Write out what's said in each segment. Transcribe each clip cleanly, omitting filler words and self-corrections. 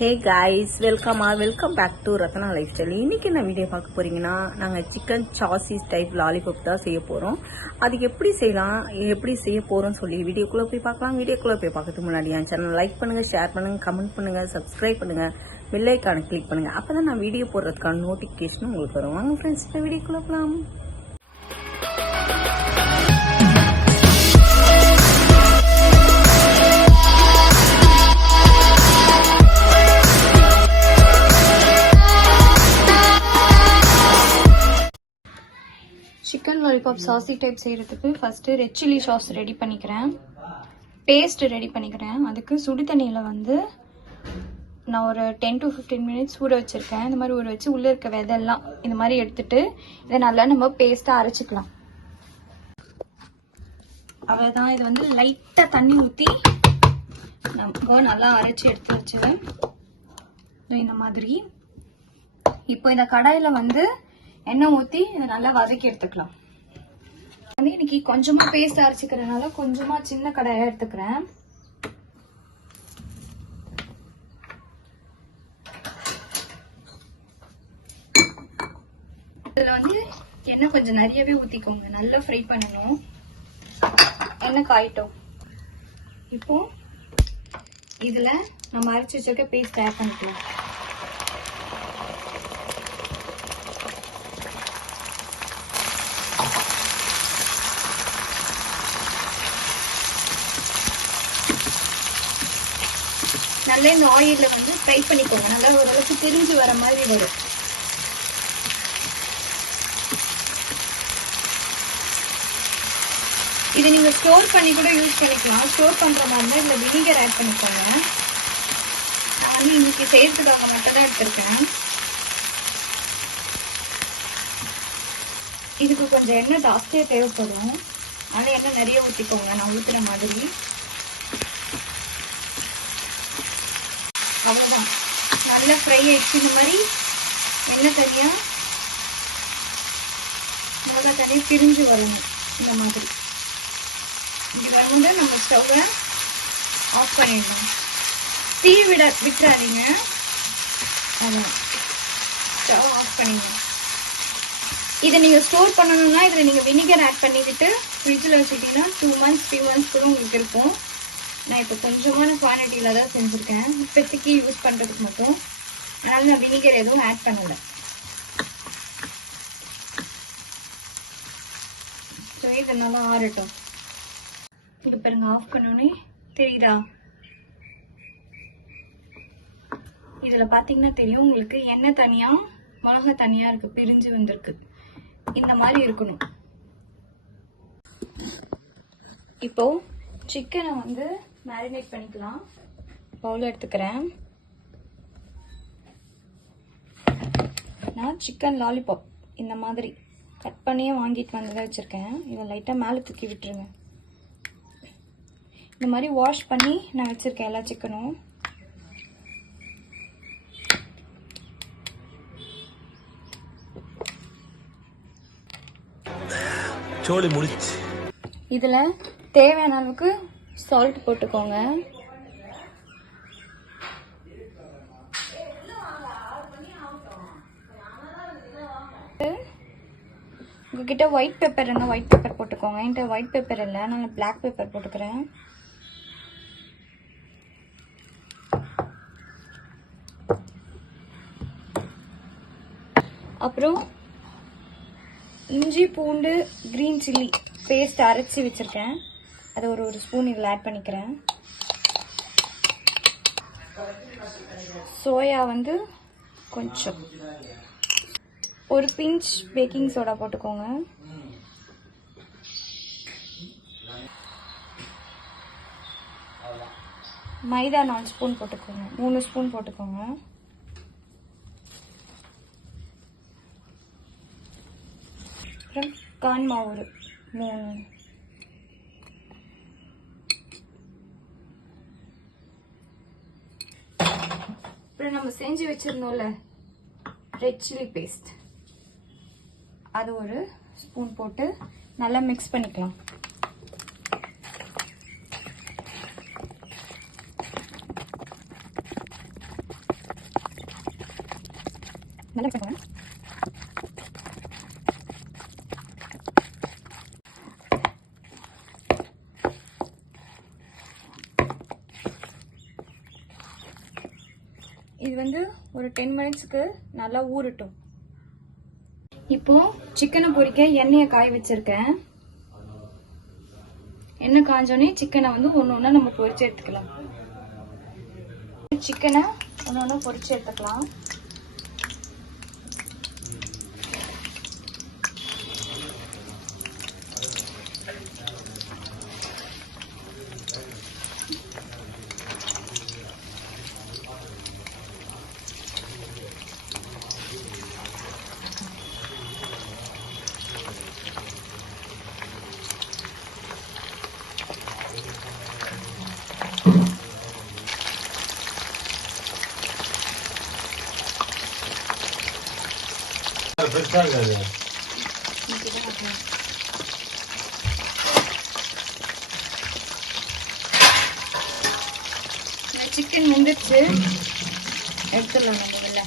Hey guys, welcome back to Ratna life style. இன்றைக்கி என்ன video பார்க்க போகிறீங்கன்னா, நாங்கள் சிக்கன் சாஸீஸ் டைப் லாலிபாப் தான் செய்ய போகிறோம். அதுக்கு எப்படி செய்யலாம், எப்படி செய்ய போகிறோம்னு சொல்லி வீடியோக்குள்ளே போய் பார்க்கலாம். வீடியோக்குள்ளே போய் பார்க்கறதுக்கு முன்னாடி என் சேனல் லைக் பண்ணுங்கள், ஷேர் பண்ணுங்கள், கமெண்ட் பண்ணுங்கள், சப்ஸ்கிரைப் பண்ணுங்கள், பெல் ஐக்கானை கிளிக் பண்ணுங்கள். அப்போ தான் நான் வீடியோ போடுறதுக்கான நோட்டிஃபிகேஷன் உங்களுக்கு வரும். வாங்க ஃப்ரெண்ட்ஸ், இந்த வீடியோக்குள்ளே போகலாம். சிக்கன் லாலிபாப் சாசி டைப் செய்கிறதுக்கு first red chilli sauce ready பண்ணிக்கிறேன், பேஸ்ட் ரெடி பண்ணிக்கிறேன். அதுக்கு சுடு தண்ணியில் நான் ஒரு 10 to 15 மினிட்ஸ் ஊற வச்சுருக்கேன். இந்த மாதிரி ஊற வச்சு உள்ளே இருக்க விதெல்லாம் இந்த மாதிரி எடுத்துட்டு இதை நல்லா நம்ம பேஸ்ட்டாக அரைச்சிக்கலாம். அவ்வளோதான். இது லைட்டாக தண்ணி ஊற்றி நம்ம நல்லா அரைச்சி எடுத்து வச்சுவேன் இந்த மாதிரி. இப்போ இந்த கடாயில் எண்ணெய் ஊற்றி இதை நல்லா வதக்கி எடுத்துக்கலாம். இன்னைக்கு கொஞ்சமா பேஸ்ட் அரைச்சிக்கிறதுனால கொஞ்சமா சின்ன கடாயா எடுத்துக்கிறேன். இதுல எண்ணெய் கொஞ்சம் நிறையவே ஊத்திக்கோங்க. நல்லா ஃப்ரை பண்ணணும். எண்ணெய் காயிட்டோம். இப்போ இதுல நம்ம அரைச்சி வச்சிருக்க பேஸ்ட் ஆட் பண்ணிக்கலாம். நல்லா இந்த ஆயில்ல ஃப்ரை பண்ணிக்கோங்க. நல்லா ஓரளவுக்கு திரிஞ்சு வர மாதிரி வரும். இது நீங்க ஸ்டோர் பண்ணி கூட யூஸ் பண்ணிக்கலாம். ஸ்டோர் பண்ற மாதிரி இருந்தா இதுல வினிகர் ஆட் பண்ணிக்கோங்க. நான் இன்னைக்கு செய்யறதுக்காக மட்டும் தான் எடுத்திருக்கேன். இதுக்கு கொஞ்சம் எண்ணெய் ஜாஸ்தியா தேவைப்படும். அதனால எண்ணெய் நிறைய ஊத்திக்கோங்க, நான் ஊத்துற மாதிரி. அவ்வளோதான், நல்லா ஃப்ரை ஆயிடுச்சு. இந்த மாதிரி எண்ணெய் தனியாக மிளகா தனியாக பிரிஞ்சு வரணும். இந்த மாதிரி இப்படி வரும்போது நம்ம ஸ்டவ்வை ஆஃப் பண்ணிடலாம். தீ விட்டுறாதீங்க. அதான் ஸ்டவ் ஆஃப் பண்ணிடலாம். இதை நீங்கள் ஸ்டோர் பண்ணணும்னா இதில் நீங்கள் வினிகர் ஆட் பண்ணிக்கிட்டு ஃப்ரிட்ஜில் வச்சுக்கிட்டீங்கன்னா 2 months 3 months கூட உங்களுக்கு இருக்கும். நான் இப்போ கொஞ்சமான குவான்டிட்டியில் தான் செஞ்சுருக்கேன், இப்போதைக்கு யூஸ் பண்ணுறதுக்கு மட்டும். அதனால நான் வினிகர் எதுவும் ஆட் பண்ணலை. ஸோ இது நல்லா ஆறட்டும். இது பாருங்க, ஆஃப் பண்ணோன்னே தெரியுதா? இதில் பார்த்தீங்கன்னா தெரியும் உங்களுக்கு, எண்ணெய் தனியாக மிளகா தனியாக இருக்குது, பிரிஞ்சு வந்திருக்கு. இந்த மாதிரி இருக்கணும். இப்போ சிக்கனை மேரினேட் பண்ணிக்கலாம். பவுல் எடுத்துக்கிறேன். நான் சிக்கன் லாலிபாப் இந்த மாதிரி கட் பண்ணியே வாங்கிட்டு வந்ததை வச்சுருக்கேன். இதை லைட்டாக மேலே தூக்கி விட்டுருங்க. இந்த மாதிரி வாஷ் பண்ணி நான் வச்சுருக்கேன் எல்லா சிக்கனும். சோலி முடிச்சு. இதில் தேவையான அளவுக்கு சால்ட் போட்டுக்கோங்க. உங்ககிட்ட ஒயிட் பெப்பர் இருந்தால் ஒயிட் பெப்பர் போட்டுக்கோங்க. என்கிட்ட ஒயிட் பெப்பர் இல்லை, நான் பிளாக் பெப்பர் போட்டுக்கிறேன். அப்புறம் இஞ்சி பூண்டு கிரீன் சில்லி பேஸ்ட் அரைச்சி வச்சிருக்கேன். அதை ஒரு ஸ்பூன் இதில் ஆட் பண்ணிக்கிறேன். சோயா கொஞ்சம், ஒரு பிஞ்ச் பேக்கிங் சோடா போட்டுக்கோங்க. மைதா 4 ஸ்பூன் போட்டுக்கோங்க, 3 ஸ்பூன் போட்டுக்கோங்க. அப்புறம் கான் மாவு 3. அப்புறம் நம்ம செஞ்சு வச்சிருந்தோம்ல ரெட் சில்லி பேஸ்ட், அது ஒரு ஸ்பூன் போட்டு நல்லா மிக்ஸ் பண்ணிக்கலாம். நல்லா பண்ணுங்க. இது வந்து ஒரு 10 மினிட்ஸ்க்கு நல்லா ஊறட்டும். இப்போ சிக்கனை பொரிக்க எண்ணெயை காய வச்சிருக்கேன். எண்ணெய் காஞ்சோடனே சிக்கனை வந்து ஒன்று ஒன்றா நம்ம பொரிச்சு எடுத்துக்கலாம். சிக்கனை ஒன்று ஒன்றா பொரிச்சு எடுத்துக்கலாம். சிக்கன் வெந்துச்சு, எடுத்துடலாம் நம்ம வெளில.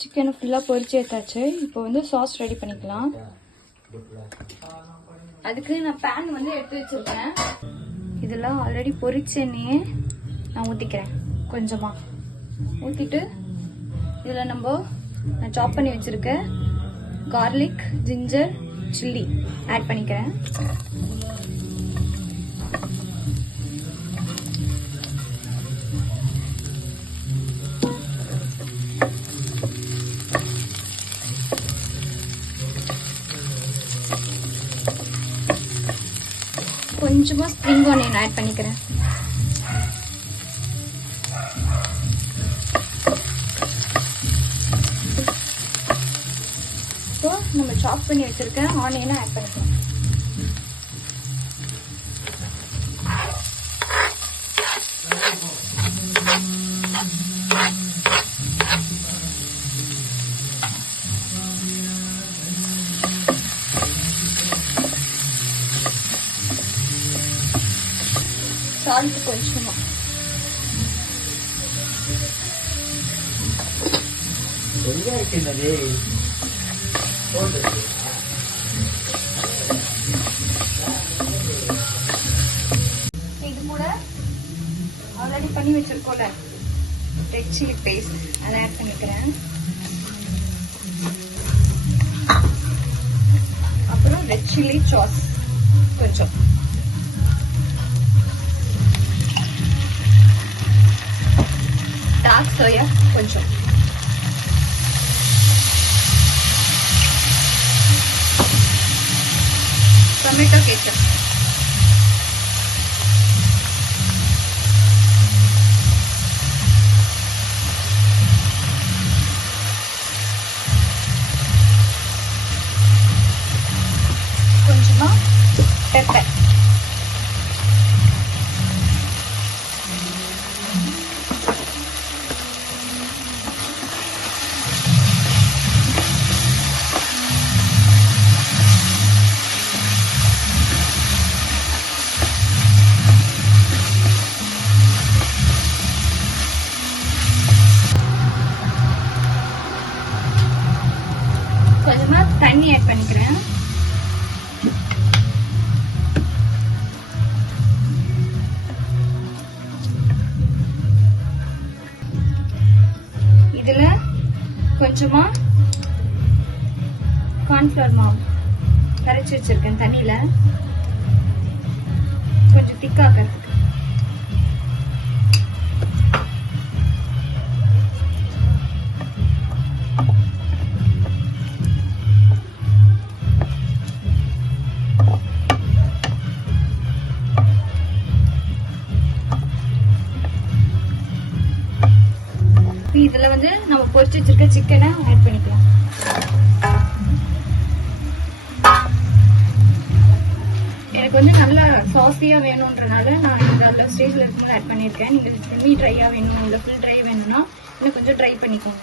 சிக்கனை ஃபுல்லாக பொரிச்சு எடுத்தாச்சு. இப்போ வந்து சாஸ் ரெடி பண்ணிக்கலாம். அதுக்கு நான் பேன் வந்து எடுத்து வச்சிருக்கேன். இதெல்லாம் ஆல்ரெடி பொரிச்ச எண்ணெயே நான் ஊற்றிக்கிறேன். கொஞ்சமாக ஊற்றிட்டு இதில் நான் சாப் பண்ணி வச்சுருக்க கார்லிக், ஜிஞ்சர், சில்லி ஆட் பண்ணிக்கிறேன். கொஞ்சமா ஸ்ப்ரிங் ஆனியன் ஆட் பண்ணிக்கிறேன். இப்போ நம்ம சாப் பண்ணி வச்சிருக்க ஆனியனை ஆட் பண்ணிக்கலாம். சால்ட் கொஞ்சமா. இது கூட ஆல்ரெடி பண்ணி வச்சிருக்கோம்ல ரெட் சில்லி பேஸ்ட், அதை ஆட் பண்ணிக்கிறேன். அப்புறம் ரெட் சில்லி சாஸ் கொஞ்சம், டார்க் சோயா கொஞ்சம், டொமேட்டோ கெச்சப், கொஞ்சமா பெப்பர், கொஞ்சமா தண்ணி ஆட் பண்ணிக்கிறேன். இதுல கொஞ்சமா கார்ன்ஃபிளவர் மாவு கரைச்சி வச்சிருக்கேன் தண்ணியில, கொஞ்சம் திக்காக்கிறதுக்கு. இதுல வந்து நம்ம பொரிச்சு வச்சிருக்க சிக்கனை ஆட் பண்ணிக்கலாம். எனக்கு வந்து நல்லா சாஸியா வேணும்ன்றனால நான் இந்த ஸ்டேஜ்ல இருக்கும்போது ஆட் பண்ணிருக்கேன். நீங்க செமி ட்ரையா வேணும் இல்ல ஃபுல் ட்ரை வேணும்னா இன்னும் கொஞ்சம் ட்ரை பண்ணிக்கோங்க.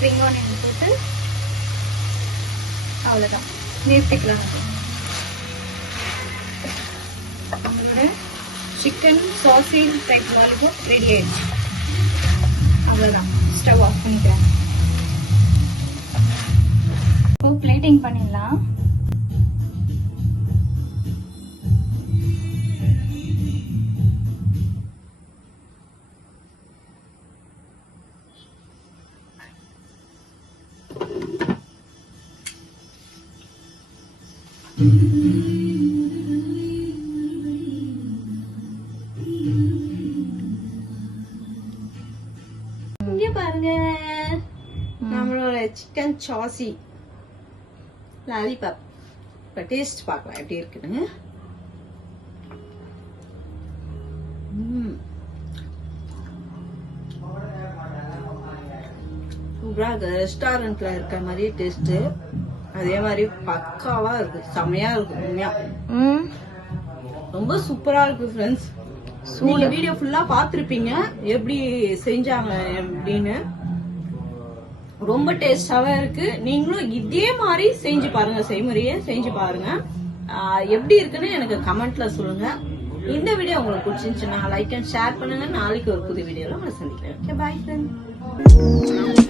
ஸ்ப்ரிங் ஆனியன் போட்டு அவ்வளோதான் நிறுத்திக்கலாம். நம்மளோட chicken sausage type lollipop ready ஆயிடுச்சு. அவ்வளோதான், ஸ்டவ் ஆஃப் பண்ணிக்கிறேன். இப்போ பிளேட்டிங் பண்ணிடலாம். இங்க பாருங்க நம்மளோட சிக்கன் சாசி லாலிபாப். இப்ப டேஸ்ட் பார்க்கலாம் எப்படி இருக்குன்னு. சூப்பரா இருக்கு. ரெஸ்டாரண்ட்ல இருக்க மாதிரியே டேஸ்ட், அதே மாதிரி பக்காவா இருக்கு. செமையா இருக்கு. உண்மையா ரொம்ப சூப்பரா இருக்கு ஃப்ரெண்ட்ஸ். நீங்க வீடியோ ஃபுல்லா பாத்திருப்பீங்க எப்படி செஞ்சாங்க அப்படின்னு. ரொம்ப டேஸ்டாவே இருக்கு. நீங்களும் இதே மாதிரி செஞ்சு பாருங்க, செய்முறையே செஞ்சு பாருங்க. எப்படி இருக்குன்னு எனக்கு கமெண்ட்ல சொல்லுங்க. இந்த வீடியோ உங்களுக்கு பிடிச்சிருந்துச்சுன்னா லைக் அண்ட் ஷேர் பண்ணுங்க. நாளைக்கு ஒரு புது வீடியோல உங்களை சந்திக்கிறேன். Okay, bye friends.